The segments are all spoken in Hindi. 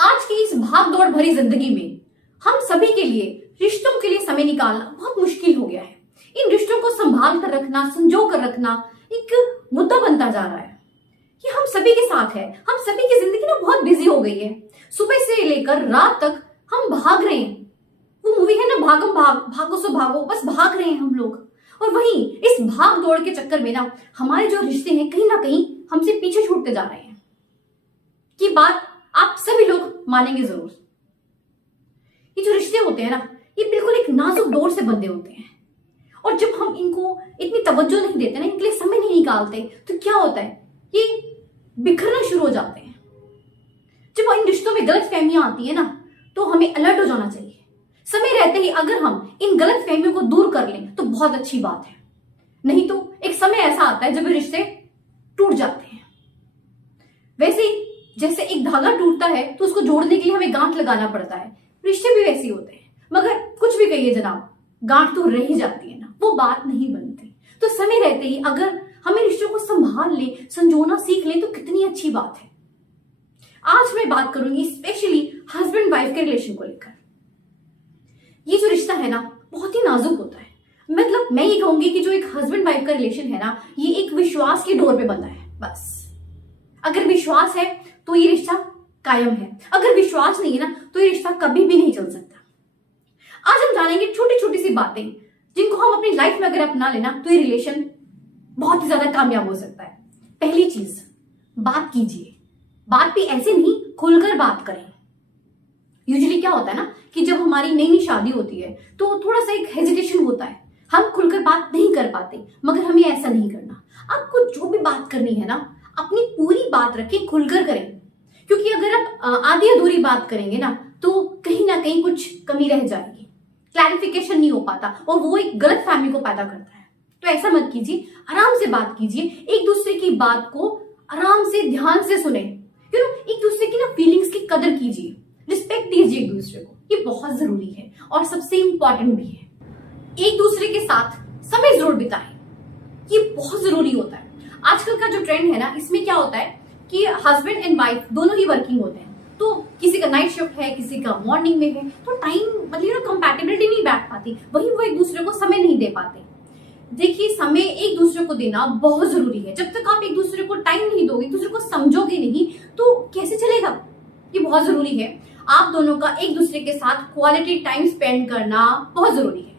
आज की इस भाग दौड़ भरी जिंदगी में हम सभी के लिए रिश्तों के लिए समय निकालना बहुत मुश्किल हो गया है। इन रिश्तों को संभाल कर रखना, संजो कर रखना एक मुद्दा बनता जा रहा है। ये हम सभी के साथ है। हम सभी की जिंदगी ना बहुत बिजी हो गई है। सुबह से लेकर रात तक हम भाग रहे हैं। वो मूवी है ना भागम भाग, भागो सो भागो, बस भाग रहे हैं हम लोग। और वहीं इस भाग दौड़ के चक्कर में ना हमारे जो रिश्ते हैं कहीं ना कहीं हमसे पीछे छूटते जा रहे हैं। की बात आप सभी लोग मानेंगे जरूर। ये जो रिश्ते होते हैं ना, ये बिल्कुल एक नाजुक डोर से बंधे होते हैं। और जब हम इनको इतनी तवज्जो नहीं देते ना, इनके लिए समय नहीं निकालते, तो क्या होता है, ये बिखरना शुरू हो जाते हैं। जब इन रिश्तों में गलत फहमियां आती है ना, तो हमें अलर्ट हो जाना चाहिए। समय रहते ही अगर हम इन गलत फहमियों को दूर कर लें तो बहुत अच्छी बात है। नहीं तो एक समय ऐसा आता है जब ये रिश्ते टूट जाते हैं। वैसे ही जैसे एक धागा टूटता है तो उसको जोड़ने के लिए हमें गांठ लगाना पड़ता है, रिश्ते भी वैसे ही होते हैं। मगर कुछ भी कहिए जनाब, गांठ तो रह ही जाती है ना, वो बात नहीं बनती। तो समय रहते ही अगर हमें रिश्तों को संभाल ले, संजोना सीख ले, तो कितनी अच्छी बात है। आज मैं बात करूंगी स्पेशली हस्बैंड वाइफ के रिलेशन को लेकर। ये जो रिश्ता है ना बहुत ही नाजुक होता है। मतलब मैं ये कहूंगी कि जो एक हस्बैंड वाइफ का रिलेशन है ना, ये एक विश्वास की डोर पे बंधा है। बस अगर विश्वास है तो ये रिश्ता कायम है, अगर विश्वास नहीं है ना तो ये रिश्ता कभी भी नहीं चल सकता। आज हम जानेंगे छोटी छोटी सी बातें जिनको हम अपनी लाइफ में अगर अपना लेना तो ये रिलेशन बहुत ही ज्यादा कामयाब हो सकता है। पहली चीज, बात कीजिए। बात भी ऐसे नहीं, खुलकर बात करें। यूजुअली क्या होता है ना कि जब हमारी नई नई शादी होती है तो थोड़ा सा एक हेजिटेशन होता है, हम खुलकर बात नहीं कर पाते। मगर हमें ऐसा नहीं करना। आपको जो भी बात करनी है ना, अपनी पूरी बात रखें, खुलकर करें। क्योंकि अगर आप आधी अधूरी बात करेंगे ना तो कहीं ना कहीं कुछ कमी रह जाएगी, क्लैरिफिकेशन नहीं हो पाता और वो एक गलत फहमी को पैदा करता है। तो ऐसा मत कीजिए, आराम से बात कीजिए। एक दूसरे की बात को आराम से ध्यान से सुने। एक दूसरे की ना फीलिंग्स की कदर कीजिए, रिस्पेक्ट दीजिए एक दूसरे को। ये बहुत जरूरी है और सबसे इंपॉर्टेंट भी है। एक दूसरे के साथ समय जरूर बिताएं, ये बहुत जरूरी होता है। आजकल का जो ट्रेंड है ना, इसमें क्या होता है कि हस्बैंड एंड वाइफ दोनों ही वर्किंग होते हैं। तो किसी का नाइट शिफ्ट है, किसी का मॉर्निंग में है, तो टाइम मतलब कंपैटिबिलिटी नहीं बैठ पाती, वहीं वो एक दूसरे को समय नहीं दे पाते। देखिए, समय एक दूसरे को देना बहुत जरूरी है। जब तक आप एक दूसरे को टाइम नहीं दोगे, एक दूसरे को समझोगे नहीं, तो कैसे चलेगा। ये बहुत जरूरी है। आप दोनों का एक दूसरे के साथ क्वालिटी टाइम स्पेंड करना बहुत जरूरी है,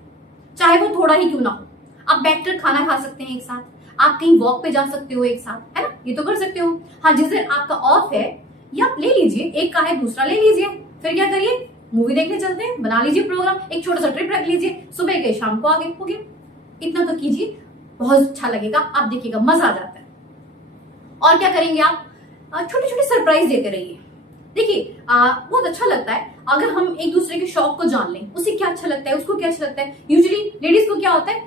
चाहे वो थोड़ा ही क्यों ना हो। आप बैठकर खाना खा सकते हैं एक साथ, आप कहीं वॉक पे जा सकते हो एक साथ, है ना, ये तो कर सकते हो। हाँ, जिस दिन आपका ऑफ है ये आप ले लीजिए, एक का है दूसरा ले लीजिए। फिर क्या करिए, मूवी देखने चलते हैं, बना लीजिए प्रोग्राम, एक छोटा सा ट्रिप रख लीजिए, सुबह गए शाम को आगे हो गया। इतना तो कीजिए, बहुत अच्छा लगेगा, आप देखिएगा मजा आ जाता है। और क्या करेंगे आप, छोटे छोटे सरप्राइज देते रहिए। देखिए, बहुत अच्छा लगता है अगर हम एक दूसरे के शौक को जान लें, उसे क्या अच्छा लगता है, उसको क्या अच्छा लगता है। यूजुअली लेडीज को क्या होता है,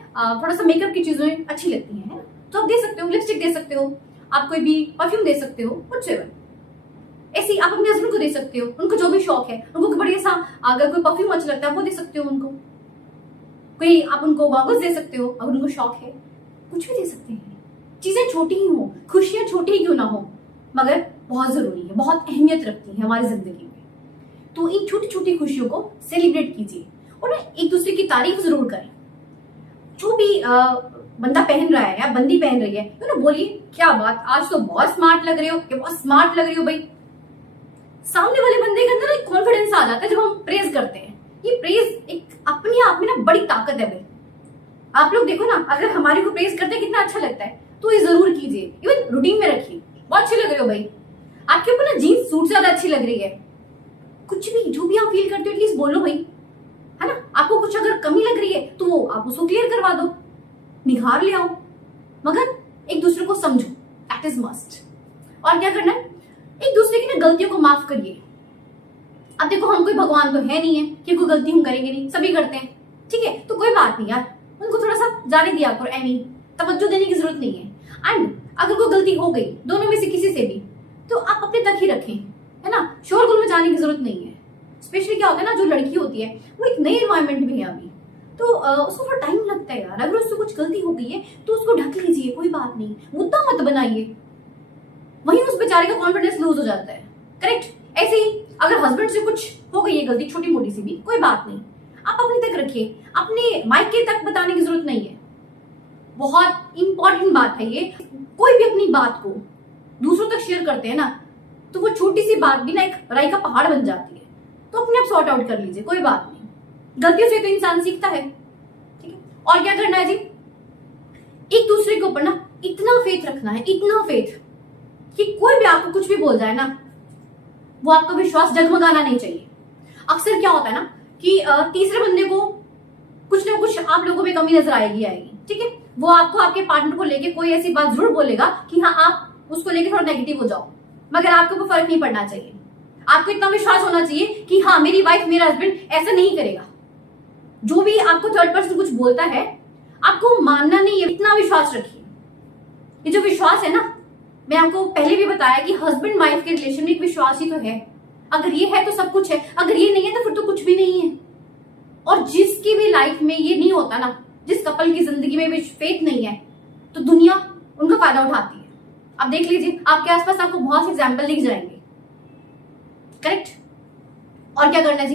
थोड़ा सा मेकअप की चीजें अच्छी लगती है ना, तो आप दे सकते हो, लिपस्टिक दे सकते हो, आप कोई भी परफ्यूम दे सकते हो, कुछ ऐसी आप अपने हस्बैंड को दे सकते हो। उनको जो भी शौक है, उनको बढ़िया सा अगर कोई परफ्यूम अच्छा लगता है वो दे सकते हो उनको। कोई आप उनको गॉगल्स दे सकते हो अगर उनको शौक है, कुछ भी दे सकते हैं। चीजें छोटी ही हो, खुशियां छोटी ही क्यों ना हो, मगर बहुत जरूरी है, बहुत अहमियत रखती है हमारी जिंदगी में। तो इन छोटी छोटी खुशियों को सेलिब्रेट कीजिए और एक दूसरे की तारीफ जरूर करें। जो भी बंदा पहन रहा है या बंदी पहन रही है, तो ना बोलिए, क्या बात, आज तो बहुत स्मार्ट लग रहे हो, या बहुत स्मार्ट लग रही हो भाई। सामने वाले बंदे के अंदर एक कॉन्फिडेंस आ जाता है जब हम प्रेज करते हैं। ये प्रेज एक अपने आप में ना बड़ी ताकत है भाई। आप लोग देखो ना, अगर हमारे को प्रेज करते हैं कितना अच्छा लगता है, तो ये जरूर कीजिए। इवन रूटीन में रखिए, बहुत अच्छी लग रहे हो भाई, आपके ऊपर ना जीन्स सूट ज्यादा अच्छी लग रही है। कुछ भी जो भी आप फील करते हो एटलीस्ट बोलो भाई, है ना। आपको कुछ अगर कमी लग रही है तो आप उसको क्लियर करवा दो, निखार ले आओ, मगर एक दूसरे को समझो, दैट इज मस्ट। और क्या करना है, एक दूसरे की ना गलतियों को माफ करिए। अब देखो, हम कोई भगवान तो है नहीं है कि कोई गलती हम करेंगे नहीं, सभी करते हैं, ठीक है। तो कोई बात नहीं यार, उनको थोड़ा सा जाने दिया करो, ऐनी तवज्जो देने की जरूरत नहीं है। एंड अगर कोई गलती हो गई दोनों में से किसी से भी, तो आप अपने तक ही रखें, है ना, शोरगुल में जाने की जरूरत नहीं है। स्पेशली क्या होता है ना, जो लड़की होती है वो एक नए एनवायरनमेंट में है अभी, तो उसको थोड़ा टाइम लगता है यार। अगर उससे कुछ गलती हो गई है तो उसको ढक लीजिए, कोई बात नहीं, मुद्दा मत बनाइए, वहीं उस बेचारे का कॉन्फिडेंस लूज हो जाता है। करेक्ट। ऐसे ही अगर हस्बैंड से कुछ हो गई है गलती छोटी मोटी सी भी, कोई बात नहीं, आप अपने तक रखिए, अपने मायके तक बताने की जरूरत नहीं है। बहुत इंपॉर्टेंट बात है ये। कोई भी अपनी बात को दूसरों तक शेयर करते हैं ना, तो वो छोटी सी बात भी ना एक राई का पहाड़ बन जाती है। तो अपने आप सॉर्ट आउट कर लीजिए, कोई बात नहीं, गलतियों से तो इंसान सीखता है, ठीक है। और क्या करना है जी, एक दूसरे के ऊपर ना इतना फेथ रखना है, इतना फेथ कि कोई भी आपको कुछ भी बोल जाए ना, वो आपका विश्वास जगमगाना नहीं चाहिए। अक्सर क्या होता है ना कि तीसरे बंदे को कुछ ना कुछ आप लोगों में कमी नजर आएगी, ठीक है। वो आपको आपके पार्टनर को लेके कोई ऐसी बात जरूर बोलेगा कि हाँ आप उसको लेके थोड़ा नेगेटिव हो जाओ, मगर आपको कोई फर्क नहीं पड़ना चाहिए। आपको इतना विश्वास होना चाहिए कि हाँ मेरी वाइफ, मेरा हस्बैंड ऐसा नहीं करेगा। जो भी आपको थर्ड पर्सन कुछ बोलता है, आपको मानना नहीं है, इतना विश्वास रखिए। ये जो विश्वास है ना, मैं आपको पहले भी बताया कि हस्बैंड वाइफ के रिलेशन में एक विश्वास ही तो है। अगर ये है तो सब कुछ है, अगर ये नहीं है तो फिर तो कुछ भी नहीं है। और जिसकी भी लाइफ में ये नहीं होता ना, जिस कपल की जिंदगी में भी फेथ नहीं है, तो दुनिया उनका फायदा उठाती है। अब देख लीजिए, आपके आसपास आपको बहुत से एग्जाम्पल दिख जाएंगे, करेक्ट। और क्या करना है जी,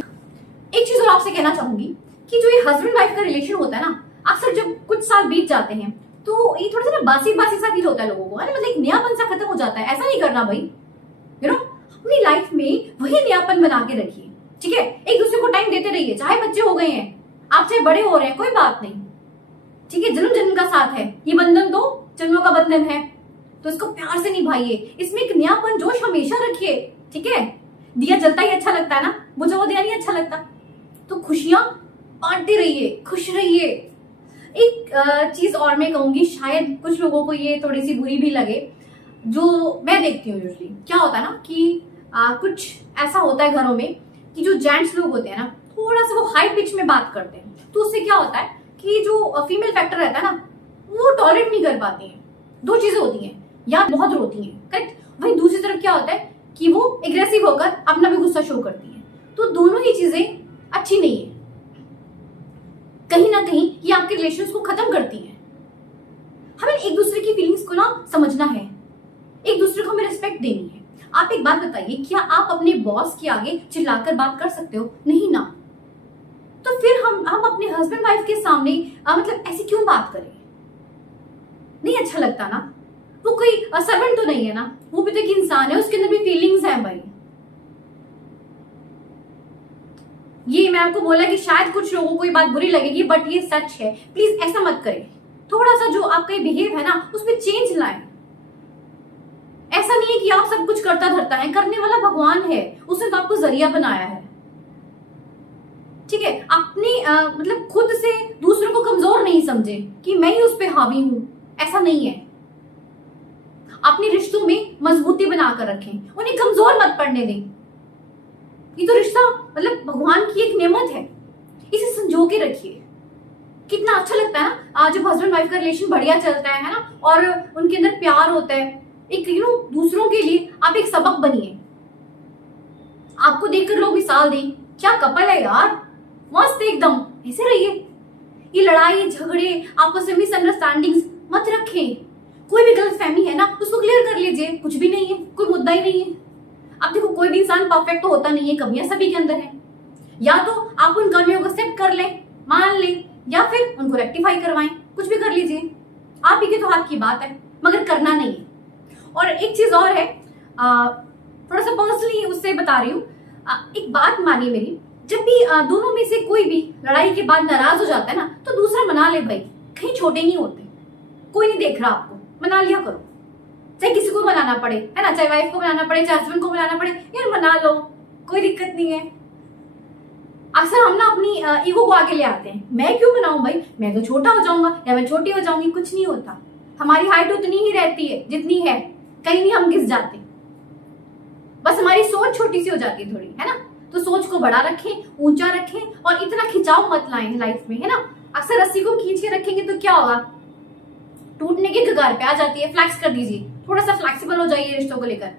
एक चीज और आपसे कहना चाहूंगी कि जो ये हस्बैंड वाइफ का रिलेशन होता है ना, अक्सर जब कुछ साल बीत जाते हैं तो ये थोड़ा सा ना बासी बासी सा फील होता है लोगों को, मतलब एक नयापन सा खत्म हो जाता है। ऐसा नहीं करना भाई, यू नो, अपनी लाइफ में वही नयापन बना के रखिए, ठीक है। एक दूसरे को टाइम देते रहिए, चाहे बच्चे हो गए हैं, आप चाहे बड़े हो रहे हैं, कोई बात नहीं, ठीक है। जन्म जन्म का साथ है, ये बंधन तो जन्मों का बंधन है, तो इसको प्यार से निभाइए। इसमें एक नयापन जोश हमेशा रखिए, ठीक है। दिया जलता ही अच्छा लगता है ना, बुझा हुआ दिया नहीं अच्छा लगता। तो खुशियां बांटते रहिए, खुश रहिए। एक चीज और मैं कहूंगी, शायद कुछ लोगों को ये थोड़ी सी बुरी भी लगे, जो मैं देखती हूँ यूजली क्या होता है ना कि कुछ ऐसा होता है घरों में कि जो जेंट्स लोग होते हैं ना, थोड़ा सा वो हाई पिच में बात करते हैं, तो उससे क्या होता है कि जो फीमेल फैक्टर रहता है ना, वो टॉलरेट नहीं कर पाती है। दो चीजें होती हैं, या बहुत रोती हैं, करेक्ट। वहीं दूसरी तरफ क्या होता है कि वो एग्रेसिव होकर अपना भी गुस्सा शो करती है। तो दोनों ही चीजें अच्छी नहीं है, कहीं ना कहीं ये आपके रिलेशंस को खत्म करती है। हमें एक दूसरे की फीलिंग्स को ना समझना है, एक दूसरे को हमें रिस्पेक्ट देनी है। आप एक बात बताइए, क्या आप अपने बॉस के आगे चिल्लाकर बात कर सकते हो? नहीं ना। तो फिर हम अपने हस्बैंड वाइफ के सामने मतलब ऐसी क्यों बात करें? नहीं अच्छा लगता ना। वो कोई सर्वेंट तो नहीं है ना, वो भी तो एक इंसान है, उसके अंदर भी फीलिंग्स हैं भाई। ये मैं आपको बोला कि शायद कुछ लोगों को ये बात बुरी लगेगी, बट ये सच है। प्लीज ऐसा मत करें। थोड़ा सा जो आपका बिहेव है ना, उसमें चेंज लाएं। ऐसा नहीं है कि आप सब कुछ करता धरता है, करने वाला भगवान है, उसने तो आपको जरिया बनाया है, ठीक है। अपनी मतलब खुद से दूसरों को कमजोर नहीं समझे कि मैं ही उस पर हावी हूं, ऐसा नहीं है। अपने रिश्तों में मजबूती बनाकर रखें, उन्हें कमजोर मत पड़ने दें। ये तो रिश्ता मतलब भगवान की एक नेमत है, इसे संजो के रखिए। कितना अच्छा लगता है ना जब हस्बैंड वाइफ का रिलेशन बढ़िया चलता है ना, और उनके अंदर प्यार होता है। एक दूसरों के लिए आप एक सबक बनिए, आपको देखकर लोग मिसाल दें, क्या कपल है यार, मस्त एकदम, ऐसे रहिए। ये लड़ाई झगड़े, आपस में मिसअंडरस्टैंडिंग्स मत रखें। कोई भी गलतफहमी है ना, उसको क्लियर कर लीजिए, कुछ भी नहीं है, कोई मुद्दा ही नहीं है। अब देखो, कोई भी इंसान परफेक्ट तो होता नहीं है, कमियां सभी के अंदर है। या तो आप उन कमियों को एक्सेप्ट कर लें, मान लें, या फिर उनको रेक्टिफाई करवाएं, कुछ भी कर लीजिए। आप ही के तो हाथ की बात है, मगर करना नहीं है। और एक चीज और है, थोड़ा सा पर्सनली उससे बता रही हूँ, एक बात मानिए मेरी, जब भी दोनों में से कोई भी लड़ाई के बाद नाराज हो जाता है ना, तो दूसरा मना ले भाई, कहीं छोटे नहीं होते, कोई नहीं देख रहा आपको, मना लिया करो। चाहे किसी को मनाना पड़े, है ना, चाहे वाइफ को मनाना पड़े, चाहे हस्बैंड को मनाना पड़े, यार मना लो, कोई दिक्कत नहीं है। अक्सर हम ना अपनी ईगो को आगे ले आते हैं, मैं क्यों मनाऊं भाई, मैं तो छोटा हो जाऊंगा या मैं छोटी हो जाऊंगी। कुछ नहीं होता, हमारी हाइट उतनी ही रहती है जितनी है, कहीं नहीं हम घिस जाते, बस हमारी सोच छोटी सी हो जाती है थोड़ी, है ना। तो सोच को बड़ा रखें, ऊंचा रखें, और इतना खिंचाव मत लाएं लाइफ में, है ना। अक्सर रस्सी को खींच के रखेंगे तो क्या होगा, टूटने के कगार पे आ जाती है। फ्लैक्स कर दीजिए, थोड़ा सा फ्लेक्सिबल हो जाइए रिश्तों को लेकर,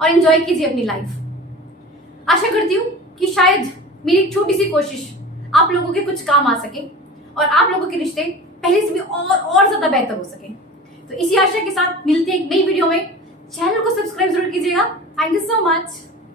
और एंजॉय कीजिए अपनी लाइफ। आशा करती हूँ कि शायद मेरी एक छोटी सी कोशिश आप लोगों के कुछ काम आ सके, और आप लोगों के रिश्ते पहले से भी और ज्यादा बेहतर हो सके। तो इसी आशा के साथ मिलते हैं एक नई वीडियो में। चैनल को सब्सक्राइब जरूर कीजिएगा। Thank you so much.